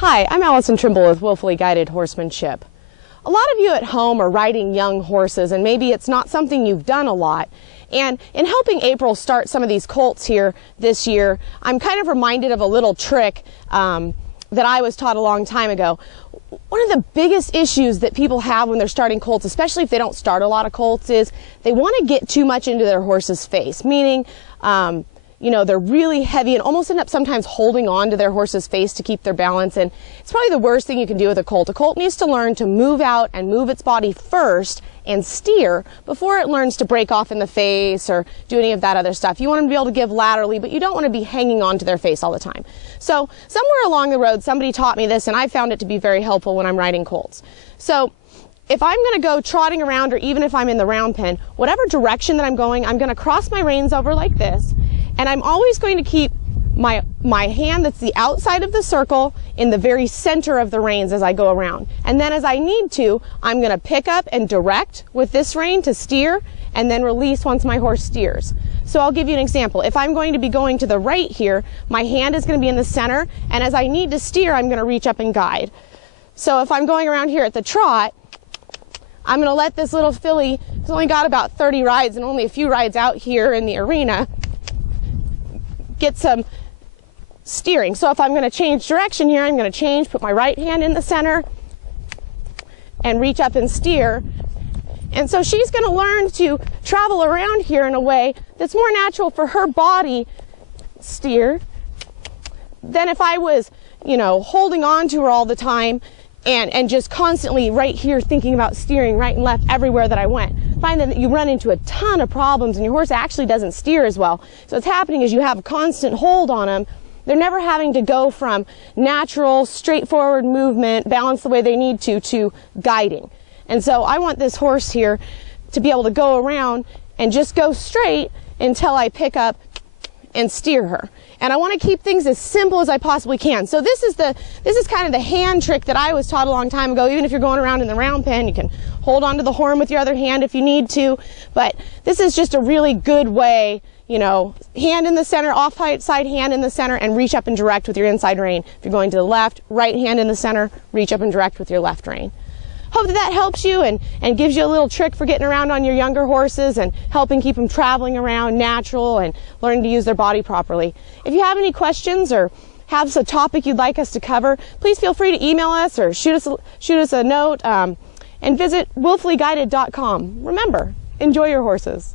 Hi, I'm Allison Trimble with Willfully Guided Horsemanship. A lot of you at home are riding young horses, and maybe it's not something you've done a lot. And in helping April start some of these colts here this year, I'm kind of reminded of a little trick that I was taught a long time ago. One of the biggest issues that people have when they're starting colts, especially if they don't start a lot of colts, is they want to get too much into their horse's face, meaning they're really heavy and almost end up sometimes holding on to their horse's face to keep their balance. And it's probably the worst thing you can do with a colt. A colt needs to learn to move out and move its body first and steer before it learns to break off in the face or do any of that other stuff. You want them to be able to give laterally, but you don't want to be hanging on to their face all the time. So somewhere along the road, somebody taught me this, and I found it to be very helpful when I'm riding colts. So if I'm going to go trotting around, or even if I'm in the round pen, whatever direction that I'm going to cross my reins over like this. And I'm always going to keep my hand that's the outside of the circle in the very center of the reins as I go around. And then as I need to, I'm going to pick up and direct with this rein to steer, and then release once my horse steers. So I'll give you an example. If I'm going to be going to the right here, my hand is going to be in the center, and as I need to steer, I'm going to reach up and guide. So if I'm going around here at the trot, I'm going to let this little filly, who's only got about 30 rides and only a few rides out here in the arena, get some steering. So if I'm going to change direction here, I'm going to change, put my right hand in the center, and reach up and steer. And so she's going to learn to travel around here in a way that's more natural for her body, steer, than if I was, holding on to her all the time and just constantly right here thinking about steering right and left everywhere that I went. Find that you run into a ton of problems and your horse actually doesn't steer as well. So what's happening is you have a constant hold on them. They're never having to go from natural, straightforward movement, balance the way they need to guiding. And so I want this horse here to be able to go around and just go straight until I pick up and steer her. And I want to keep things as simple as I possibly can. So this is kind of the hand trick that I was taught a long time ago. Even if you're going around in the round pen, you can hold onto the horn with your other hand if you need to. But this is just a really good way, hand in the center, off side hand in the center, and reach up and direct with your inside rein. If you're going to the left, right hand in the center, reach up and direct with your left rein. Hope that helps you and gives you a little trick for getting around on your younger horses and helping keep them traveling around natural and learning to use their body properly. If you have any questions or have a topic you'd like us to cover, please feel free to email us or shoot us a note and visit willfullyguided.com. Remember, enjoy your horses.